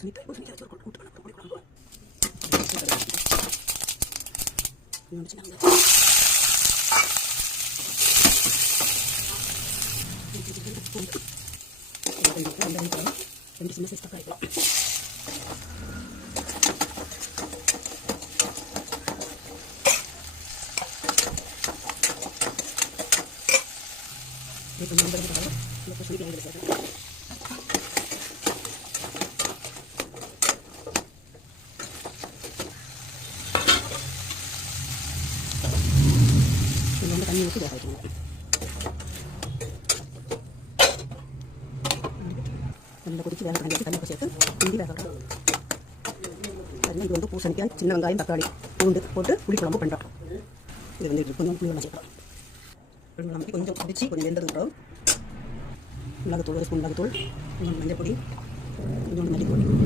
ரெண்டு சின்ன சைஸ் தக்காளி தண்ணி ஊற்றி வேக வைக்கணும். நல்லா கொதிச்சு வேக தண்ணி வச்சு தண்ணி சேர்த்து கிண்டி வேக வைக்கணும். இது வந்து பூசணிக்காய், சின்ன வெங்காயம், தக்காளி, பூண்டு போட்டு புளிக்குழம்பு பண்ணுறோம். இது வந்து கொஞ்சம் புளி வெள்ளம் சேர்க்கலாம். புளிக்குழம்பு கொஞ்சம் கொதிச்சு கொஞ்சம் வெந்ததுக்கப்புறம் மிளகுத்தூள், ஒரு ஸ்பூன் மிளகுத்தூள், கொஞ்சம் மஞ்சள் பொடி, கொஞ்சம் மல்லிப்பொடி,